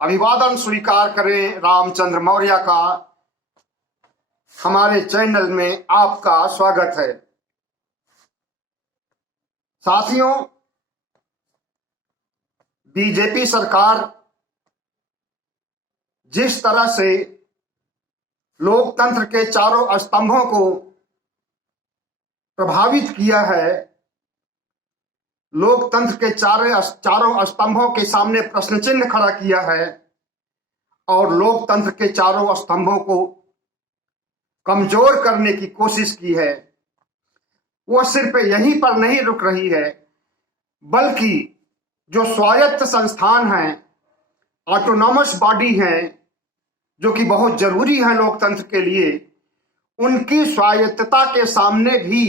अभिवादन स्वीकार करें रामचंद्र मौर्य का। हमारे चैनल में आपका स्वागत है। साथियों, बीजेपी सरकार जिस तरह से लोकतंत्र के चारों स्तंभों को प्रभावित किया है, लोकतंत्र के चारों स्तंभों के सामने प्रश्न चिन्ह खड़ा किया है और लोकतंत्र के चारों स्तंभों को कमजोर करने की कोशिश की है, वो सिर्फ यहीं पर नहीं रुक रही है, बल्कि जो स्वायत्त संस्थान हैं, ऑटोनॉमस बॉडी हैं, जो कि बहुत जरूरी है लोकतंत्र के लिए, उनकी स्वायत्तता के सामने भी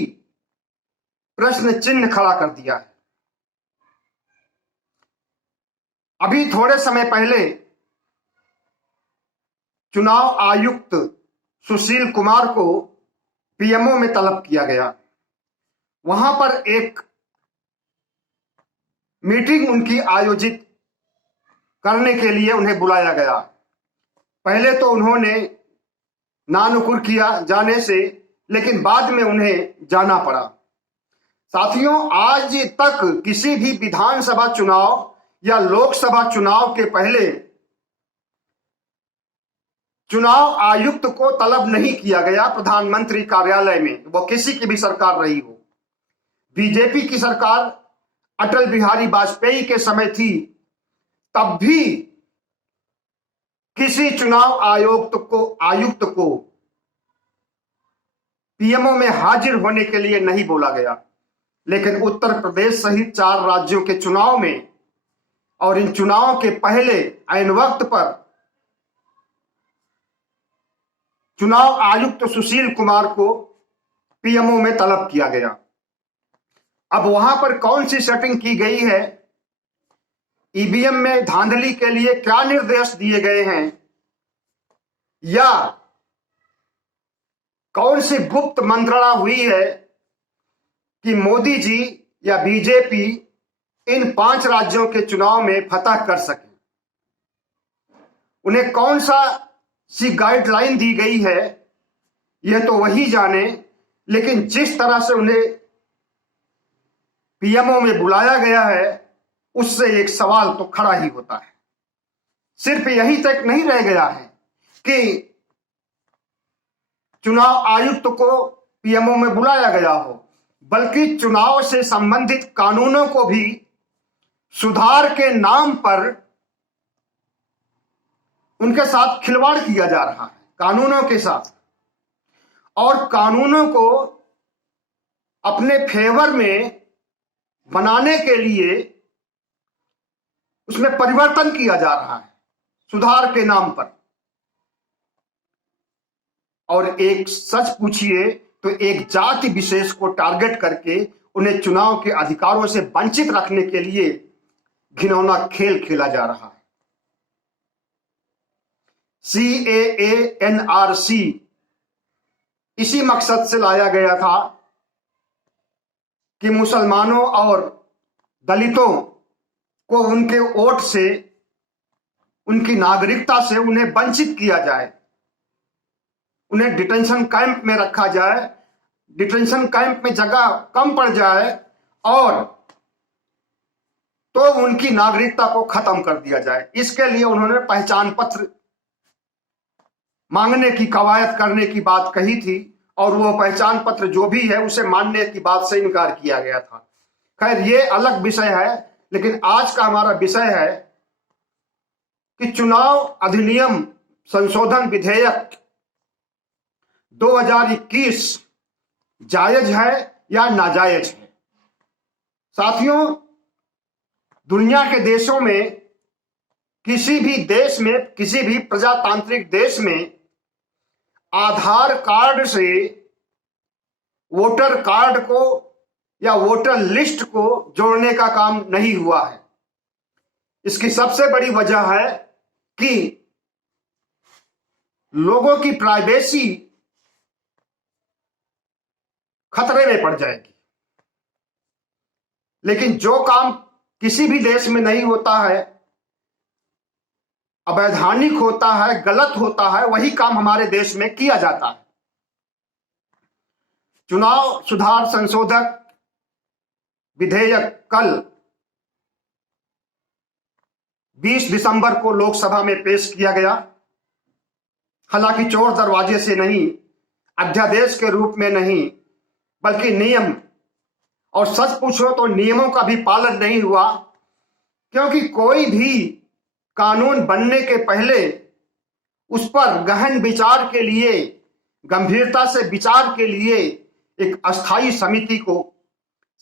प्रश्न चिन्ह खड़ा कर दिया है। अभी थोड़े समय पहले चुनाव आयुक्त सुशील कुमार को पीएमओ में तलब किया गया। वहां पर एक मीटिंग उनकी आयोजित करने के लिए उन्हें बुलाया गया। पहले तो उन्होंने नानुकुर किया जाने से, लेकिन बाद में उन्हें जाना पड़ा। साथियों, आज तक किसी भी विधानसभा चुनाव या लोकसभा चुनाव के पहले चुनाव आयुक्त को तलब नहीं किया गया प्रधानमंत्री कार्यालय में, वो किसी की भी सरकार रही हो। बीजेपी की सरकार अटल बिहारी वाजपेयी के समय थी, तब भी किसी चुनाव आयुक्त को पीएमओ में हाजिर होने के लिए नहीं बोला गया। लेकिन उत्तर प्रदेश सहित 4 राज्यों के चुनाव में और इन चुनावों के पहले ऐन वक्त पर चुनाव आयुक्त सुशील कुमार को पीएमओ में तलब किया गया। अब वहां पर कौन सी सेटिंग की गई है, ईवीएम में धांधली के लिए क्या निर्देश दिए गए हैं, या कौन सी गुप्त मंत्रणा हुई है कि मोदी जी या बीजेपी इन 5 राज्यों के चुनाव में फतह कर सके, उन्हें कौन सी गाइडलाइन दी गई है, यह तो वही जाने। लेकिन जिस तरह से उन्हें पीएमओ में बुलाया गया है, उससे एक सवाल तो खड़ा ही होता है। सिर्फ यही तक नहीं रह गया है कि चुनाव आयुक्त को पीएमओ में बुलाया गया हो, बल्कि चुनाव से संबंधित कानूनों को भी सुधार के नाम पर उनके साथ खिलवाड़ किया जा रहा है, कानूनों के साथ, और कानूनों को अपने फेवर में बनाने के लिए उसमें परिवर्तन किया जा रहा है सुधार के नाम पर। और एक सच पूछिए तो एक जाति विशेष को टारगेट करके उन्हें चुनाव के अधिकारों से वंचित रखने के लिए घिनौना खेल खेला जा रहा है। CAA NRC इसी मकसद से लाया गया था कि मुसलमानों और दलितों को उनके वोट से, उनकी नागरिकता से उन्हें वंचित किया जाए, उन्हें डिटेंशन कैंप में रखा जाए, डिटेंशन कैंप में जगह कम पड़ जाए और तो उनकी नागरिकता को खत्म कर दिया जाए। इसके लिए उन्होंने पहचान पत्र मांगने की कवायद करने की बात कही थी, और वो पहचान पत्र जो भी है उसे मानने की बात से इनकार किया गया था। खैर, ये अलग विषय है, लेकिन आज का हमारा विषय है कि चुनाव अधिनियम संशोधन विधेयक 2021 जायज है या नाजायज है। साथियों, दुनिया के देशों में, किसी भी देश में, किसी भी प्रजातांत्रिक देश में आधार कार्ड से वोटर कार्ड को या वोटर लिस्ट को जोड़ने का काम नहीं हुआ है। इसकी सबसे बड़ी वजह है कि लोगों की प्राइवेसी खतरे में पड़ जाएगी। लेकिन जो काम किसी भी देश में नहीं होता है, अवैधानिक होता है, गलत होता है, वही काम हमारे देश में किया जाता है। चुनाव सुधार संशोधक विधेयक कल 20 दिसंबर को लोकसभा में पेश किया गया। हालांकि चोर दरवाजे से नहीं, अध्यादेश के रूप में नहीं, बल्कि नियम, और सच पूछो तो नियमों का भी पालन नहीं हुआ, क्योंकि कोई भी कानून बनने के पहले उस पर गहन विचार के लिए, गंभीरता से विचार के लिए एक अस्थायी समिति को,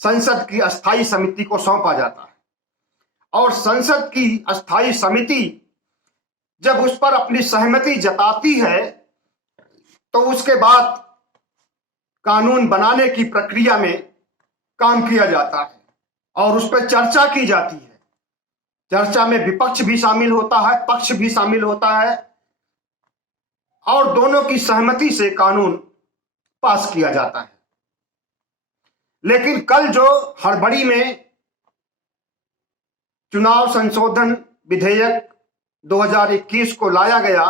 संसद की अस्थायी समिति को सौंपा जाता है। और संसद की अस्थायी समिति जब उस पर अपनी सहमति जताती है तो उसके बाद कानून बनाने की प्रक्रिया में काम किया जाता है और उस पर चर्चा की जाती है। चर्चा में विपक्ष भी शामिल होता है, पक्ष भी शामिल होता है, और दोनों की सहमति से कानून पास किया जाता है। लेकिन कल जो हड़बड़ी में चुनाव संशोधन विधेयक 2021 को लाया गया,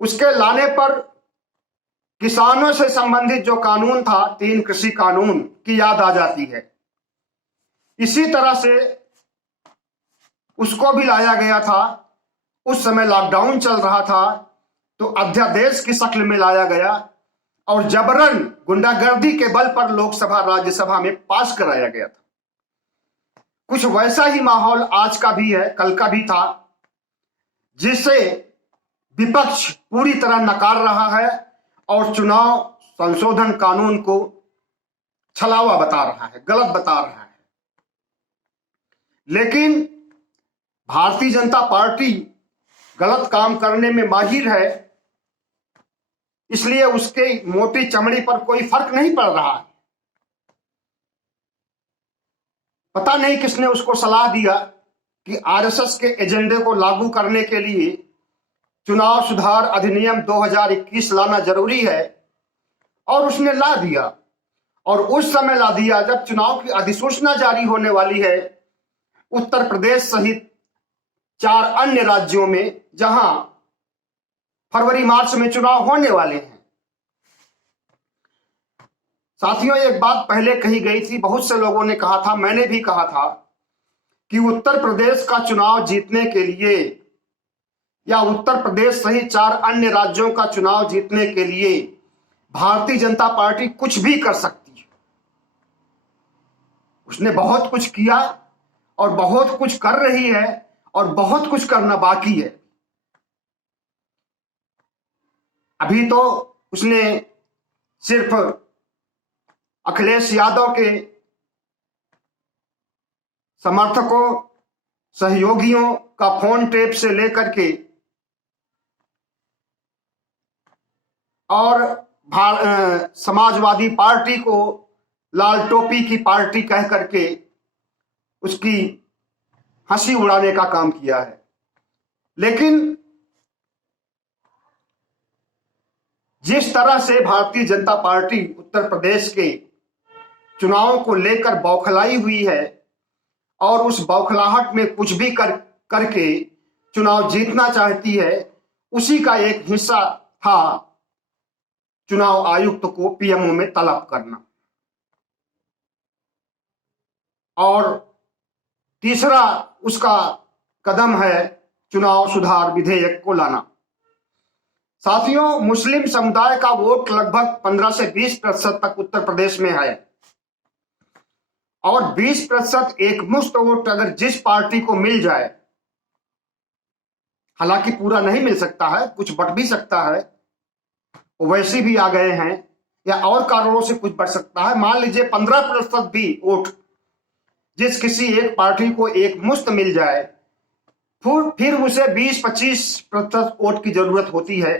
उसके लाने पर किसानों से संबंधित जो कानून था, 3 कृषि कानून की याद आ जाती है। इसी तरह से उसको भी लाया गया था। उस समय लॉकडाउन चल रहा था तो अध्यादेश की शक्ल में लाया गया और जबरन गुंडागर्दी के बल पर लोकसभा राज्यसभा में पास कराया गया था। कुछ वैसा ही माहौल आज का भी है, कल का भी था, जिसे विपक्ष पूरी तरह नकार रहा है और चुनाव संशोधन कानून को छलावा बता रहा है, गलत बता रहा है। लेकिन भारतीय जनता पार्टी गलत काम करने में माहिर है, इसलिए उसके मोटी चमड़ी पर कोई फर्क नहीं पड़ रहा है। पता नहीं किसने उसको सलाह दिया कि आरएसएस के एजेंडे को लागू करने के लिए चुनाव सुधार अधिनियम 2021 लाना जरूरी है, और उसने ला दिया। और उस समय ला दिया जब चुनाव की अधिसूचना जारी होने वाली है उत्तर प्रदेश सहित 4 अन्य राज्यों में, जहां फरवरी मार्च में चुनाव होने वाले हैं। साथियों, एक बात पहले कही गई थी, बहुत से लोगों ने कहा था, मैंने भी कहा था कि उत्तर प्रदेश का चुनाव जीतने के लिए या उत्तर प्रदेश सहित 4 अन्य राज्यों का चुनाव जीतने के लिए भारतीय जनता पार्टी कुछ भी कर सकती है। उसने बहुत कुछ किया और बहुत कुछ कर रही है और बहुत कुछ करना बाकी है। अभी तो उसने सिर्फ अखिलेश यादव के समर्थकों, सहयोगियों का फोन टेप से लेकर के और समाजवादी पार्टी को लाल टोपी की पार्टी कह करके उसकी हंसी उड़ाने का काम किया है। लेकिन जिस तरह से भारतीय जनता पार्टी उत्तर प्रदेश के चुनावों को लेकर बौखलाई हुई है और उस बौखलाहट में कुछ भी करके चुनाव जीतना चाहती है, उसी का एक हिस्सा था चुनाव आयुक्त को पीएमओ में तलब करना। और तीसरा उसका कदम है चुनाव सुधार विधेयक को लाना। साथियों, मुस्लिम समुदाय का वोट लगभग 15 से 20% तक उत्तर प्रदेश में है, और 20% एकमुश्त वोट अगर जिस पार्टी को मिल जाए, हालांकि पूरा नहीं मिल सकता है, कुछ बट भी सकता है, वैसे भी आ गए हैं, या और कारणों से कुछ बढ़ सकता है। मान लीजिए 15% भी वोट जिस किसी एक पार्टी को एकमुश्त मिल जाए, फिर उसे 20-25% वोट की जरूरत होती है।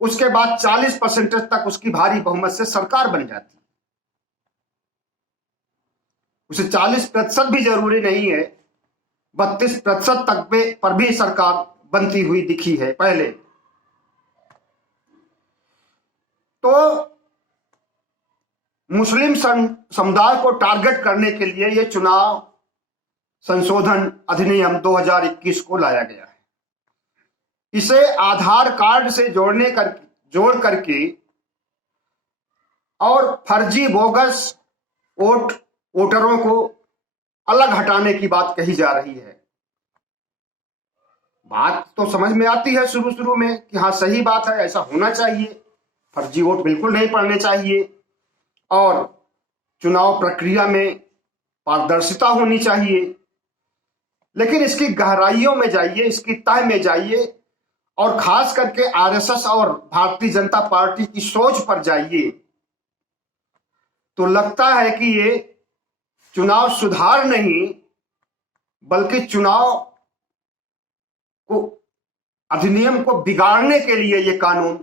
उसके बाद 40% तक उसकी भारी बहुमत से सरकार बन जाती है। उसे 40% भी जरूरी नहीं है, 32% तक पर भी सरकार बनती हुई दिखी है पहले। तो मुस्लिम समुदाय को टारगेट करने के लिए यह चुनाव संशोधन अधिनियम 2021 को लाया गया है। इसे आधार कार्ड से जोड़ करके और फर्जी बोगस वोटरों को अलग हटाने की बात कही जा रही है। बात तो समझ में आती है शुरू शुरू में कि हाँ सही बात है, ऐसा होना चाहिए, फर्जी वोट बिल्कुल नहीं पड़ने चाहिए और चुनाव प्रक्रिया में पारदर्शिता होनी चाहिए। लेकिन इसकी गहराइयों में जाइए, इसकी तह में जाइए और खास करके आरएसएस और भारतीय जनता पार्टी की सोच पर जाइए तो लगता है कि ये चुनाव सुधार नहीं बल्कि चुनाव को अधिनियम को बिगाड़ने के लिए ये कानून,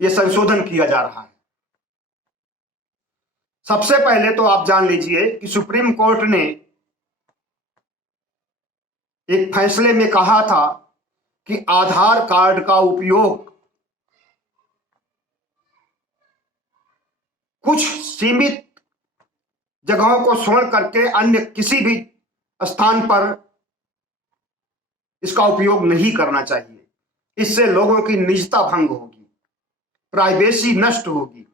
ये संशोधन किया जा रहा है। सबसे पहले तो आप जान लीजिए कि सुप्रीम कोर्ट ने एक फैसले में कहा था कि आधार कार्ड का उपयोग कुछ सीमित जगहों को छोड़ करके अन्य किसी भी स्थान पर इसका उपयोग नहीं करना चाहिए। इससे लोगों की निजता भंग होगी, प्राइवेसी नष्ट होगी।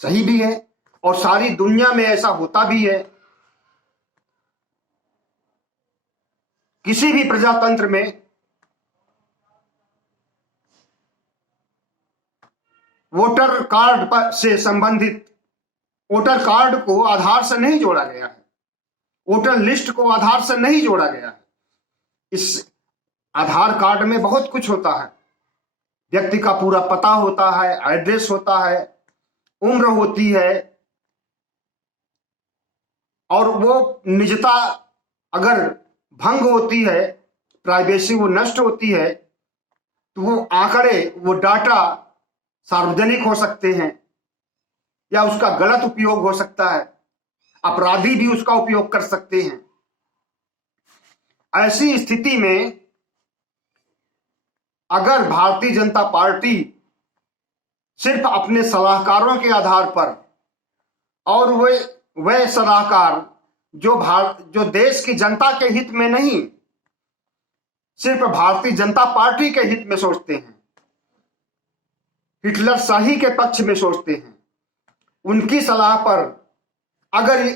सही भी है और सारी दुनिया में ऐसा होता भी है। किसी भी प्रजातंत्र में वोटर कार्ड पर से संबंधित वोटर कार्ड को आधार से नहीं जोड़ा गया है, वोटर लिस्ट को आधार से नहीं जोड़ा गया है। इस आधार कार्ड में बहुत कुछ होता है, व्यक्ति का पूरा पता होता है, एड्रेस होता है, उम्र होती है और वो निजता अगर भंग होती है, प्राइवेसी वो नष्ट होती है तो वो आंकड़े, वो डाटा सार्वजनिक हो सकते हैं या उसका गलत उपयोग हो सकता है, अपराधी भी उसका उपयोग कर सकते हैं। ऐसी स्थिति में अगर भारतीय जनता पार्टी सिर्फ अपने सलाहकारों के आधार पर और वे सलाहकार जो देश की जनता के हित में नहीं, सिर्फ भारतीय जनता पार्टी के हित में सोचते हैं, हिटलर शाही के पक्ष में सोचते हैं, उनकी सलाह पर अगर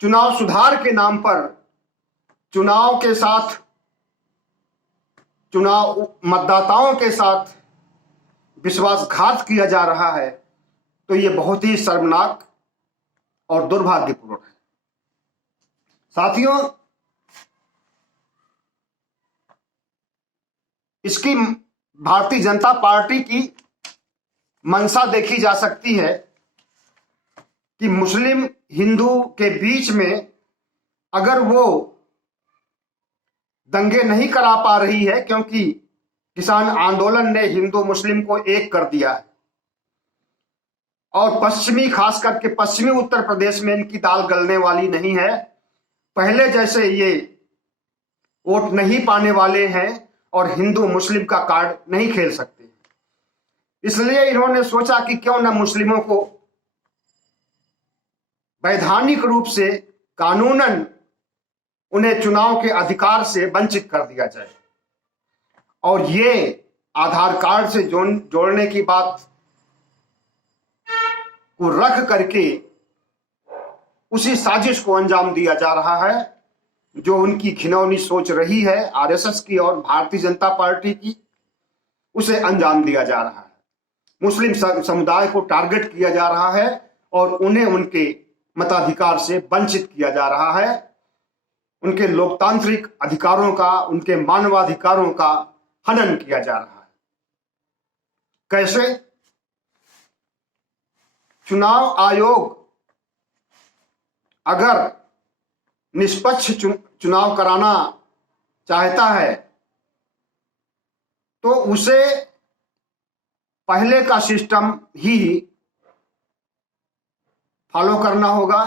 चुनाव सुधार के नाम पर चुनाव मतदाताओं के साथ विश्वासघात किया जा रहा है तो यह बहुत ही शर्मनाक और दुर्भाग्यपूर्ण है। साथियों, इसकी भारतीय जनता पार्टी की मंशा देखी जा सकती है कि मुस्लिम हिंदू के बीच में अगर वो दंगे नहीं करा पा रही है, क्योंकि किसान आंदोलन ने हिंदू मुस्लिम को एक कर दिया है और खास करके पश्चिमी उत्तर प्रदेश में इनकी दाल गलने वाली नहीं है। पहले जैसे ये वोट नहीं पाने वाले हैं और हिंदू मुस्लिम का कार्ड नहीं खेल सकते। इसलिए इन्होंने सोचा कि क्यों न मुस्लिमों को वैधानिक रूप से, कानूनन उन्हें चुनाव के अधिकार से वंचित कर दिया जाए और ये आधार कार्ड से जोड़ने की बात को रख करके उसी साजिश को अंजाम दिया जा रहा है जो उनकी घिनौनी सोच रही है, आरएसएस की और भारतीय जनता पार्टी की, उसे अंजाम दिया जा रहा है। मुस्लिम समुदाय को टारगेट किया जा रहा है और उन्हें उनके मताधिकार से वंचित किया जा रहा है, उनके लोकतांत्रिक अधिकारों का, उनके मानवाधिकारों का हनन किया जा रहा है। कैसे? चुनाव आयोग अगर निष्पक्ष चुनाव कराना चाहता है तो उसे पहले का सिस्टम ही फॉलो करना होगा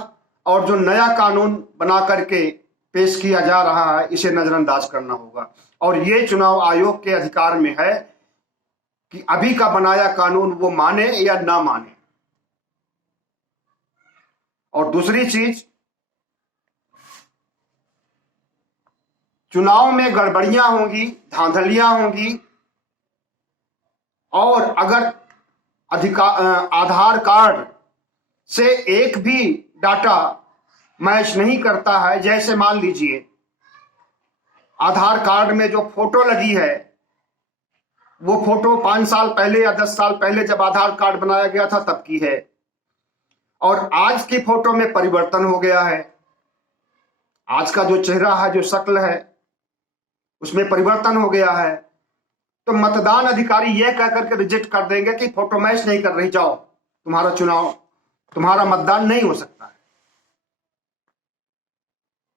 और जो नया कानून बना करके पेश किया जा रहा है इसे नजरअंदाज करना होगा। और ये चुनाव आयोग के अधिकार में है कि अभी का बनाया कानून वो माने या ना माने। और दूसरी चीज, चुनाव में गड़बड़ियां होंगी, धांधलियां होंगी, और अगर आधार कार्ड से एक भी डाटा मैच नहीं करता है, जैसे मान लीजिए आधार कार्ड में जो फोटो लगी है वो फोटो 5 साल पहले या 10 साल पहले जब आधार कार्ड बनाया गया था तब की है, और आज की फोटो में परिवर्तन हो गया है, आज का जो चेहरा है, जो शक्ल है, उसमें परिवर्तन हो गया है, तो मतदान अधिकारी यह कह करके रिजेक्ट कर देंगे कि फोटो मैच नहीं कर रही, जाओ तुम्हारा चुनाव, तुम्हारा मतदान नहीं हो सकता है।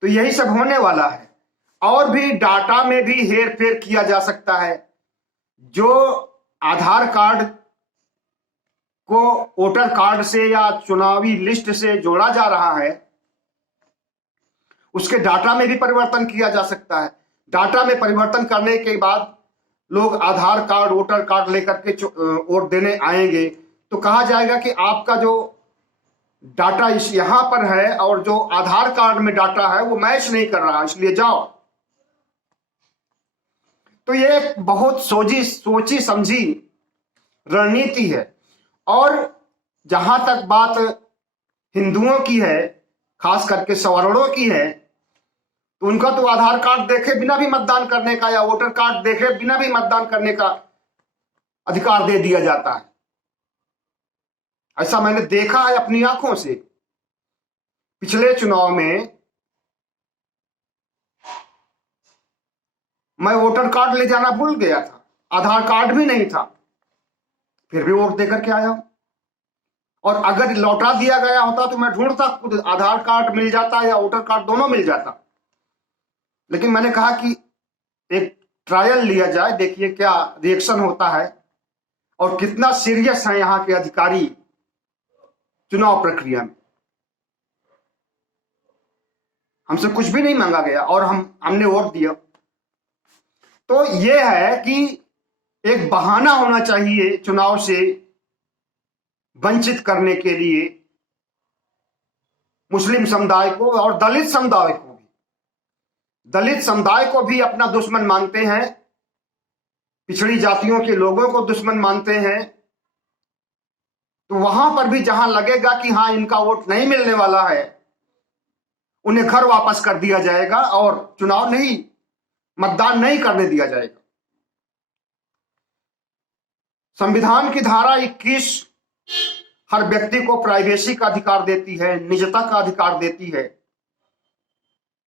तो यही सब होने वाला है। और भी डाटा में भी हेर फेर किया जा सकता है। जो आधार कार्ड को वोटर कार्ड से या चुनावी लिस्ट से जोड़ा जा रहा है, उसके डाटा में भी परिवर्तन किया जा सकता है। डाटा में परिवर्तन करने के बाद लोग आधार कार्ड, वोटर कार्ड लेकर के वोट देने आएंगे, तो कहा जाएगा कि आपका जो डाटा इस यहां पर है और जो आधार कार्ड में डाटा है वो मैच नहीं कर रहा, इसलिए जाओ। तो ये एक बहुत सोची समझी रणनीति है। और जहां तक बात हिंदुओं की है, खास करके सवर्णों की है, तो उनका तो आधार कार्ड देखे बिना भी मतदान करने का या वोटर कार्ड देखे बिना भी मतदान करने का अधिकार दे दिया जाता है। ऐसा मैंने देखा है अपनी आंखों से। पिछले चुनाव में मैं वोटर कार्ड ले जाना भूल गया था, आधार कार्ड भी नहीं था, फिर भी वोट देकर के आया हूं। और अगर लौटा दिया गया होता तो मैं ढूंढता, खुद आधार कार्ड मिल जाता या वोटर कार्ड, दोनों मिल जाता। लेकिन मैंने कहा कि एक ट्रायल लिया जाए, देखिए क्या रिएक्शन होता है और कितना सीरियस है यहां के अधिकारी चुनाव प्रक्रिया में। हमसे कुछ भी नहीं मांगा गया और हमने वोट दिया। तो यह है कि एक बहाना होना चाहिए चुनाव से वंचित करने के लिए मुस्लिम समुदाय को और दलित समुदाय को भी। दलित समुदाय को भी अपना दुश्मन मानते हैं, पिछड़ी जातियों के लोगों को दुश्मन मानते हैं। तो वहां पर भी जहां लगेगा कि हां इनका वोट नहीं मिलने वाला है, उन्हें घर वापस कर दिया जाएगा और चुनाव नहीं, मतदान नहीं करने दिया जाएगा। संविधान की धारा 21 हर व्यक्ति को प्राइवेसी का अधिकार देती है, निजता का अधिकार देती है।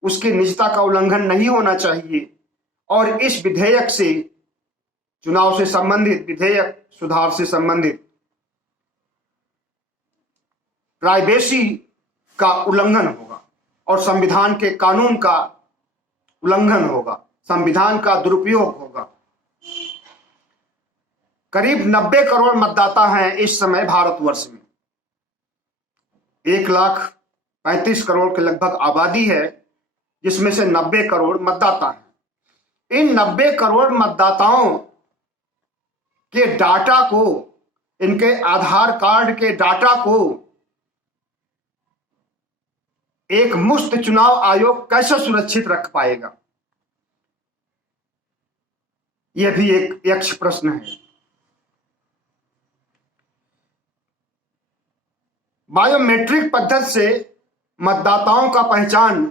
उसकी निजता का उल्लंघन नहीं होना चाहिए। और इस विधेयक से, चुनाव से संबंधित विधेयक सुधार से संबंधित प्राइवेसी का उल्लंघन होगा और संविधान के कानून का उल्लंघन होगा, संविधान का दुरुपयोग होगा। करीब 90 करोड़ मतदाता हैं इस समय भारतवर्ष में। 1,35 करोड़ के लगभग आबादी है, जिसमें से 90 करोड़ मतदाता हैं। इन 90 करोड़ मतदाताओं के डाटा को, इनके आधार कार्ड के डाटा को एक मुक्त चुनाव आयोग कैसे सुरक्षित रख पाएगा, यह भी एक यक्ष प्रश्न है। बायोमेट्रिक पद्धति से मतदाताओं का पहचान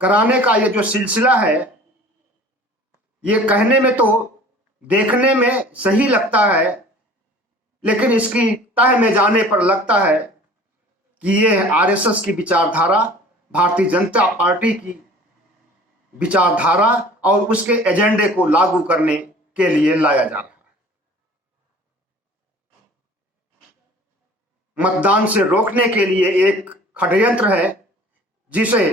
कराने का यह जो सिलसिला है, यह कहने में तो, देखने में सही लगता है, लेकिन इसकी तह में जाने पर लगता है कि यह आरएसएस की विचारधारा, भारतीय जनता पार्टी की विचारधारा और उसके एजेंडे को लागू करने के लिए लाया जा रहा है। मतदान से रोकने के लिए एक षड्यंत्र है जिसे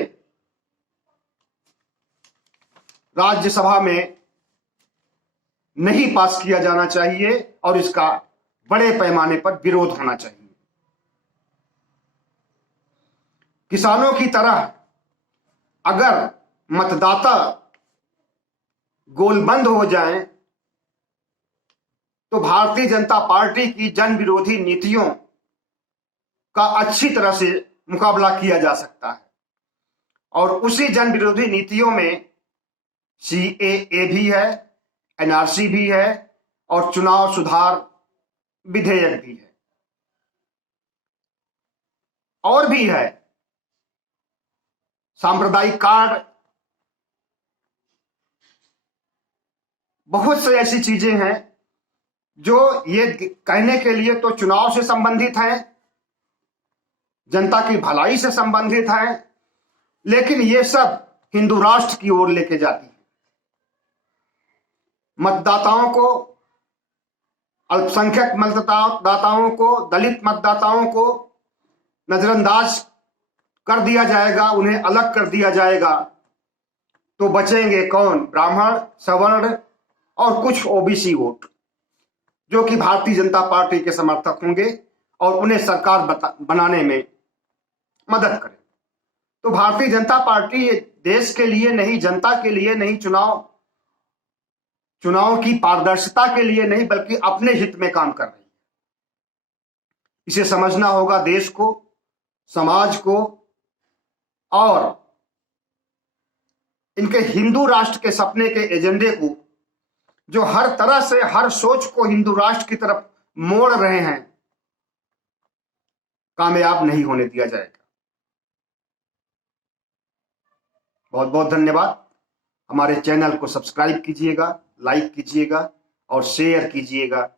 राज्यसभा में नहीं पास किया जाना चाहिए और इसका बड़े पैमाने पर विरोध होना चाहिए। किसानों की तरह अगर मतदाता गोलबंद हो जाएं, तो भारतीय जनता पार्टी की जन विरोधी नीतियों का अच्छी तरह से मुकाबला किया जा सकता है। और उसी जन विरोधी नीतियों में सीएए भी है, एनआरसी भी है और चुनाव सुधार विधेयक भी है और भी है। सांप्रदायिक कार्ड, बहुत से ऐसी चीजें हैं जो ये कहने के लिए तो चुनाव से संबंधित है, जनता की भलाई से संबंधित है, लेकिन ये सब हिंदू राष्ट्र की ओर लेके जाती है। मतदाताओं को, अल्पसंख्यक मतदाताओं को, दलित मतदाताओं को नजरअंदाज कर दिया जाएगा, उन्हें अलग कर दिया जाएगा, तो बचेंगे कौन? ब्राह्मण, सवर्ण और कुछ ओबीसी वोट, जो कि भारतीय जनता पार्टी के समर्थक होंगे और उन्हें सरकार बनाने में मदद करें। तो भारतीय जनता पार्टी देश के लिए नहीं, जनता के लिए नहीं, चुनाव की पारदर्शिता के लिए नहीं, बल्कि अपने हित में काम कर रही है। इसे समझना होगा देश को, समाज को और इनके हिंदू राष्ट्र के सपने के एजेंडे को, जो हर तरह से हर सोच को हिंदू राष्ट्र की तरफ मोड़ रहे हैं, कामयाब नहीं होने दिया जाएगा। बहुत बहुत धन्यवाद। हमारे चैनल को सब्सक्राइब कीजिएगा, लाइक कीजिएगा और शेयर कीजिएगा।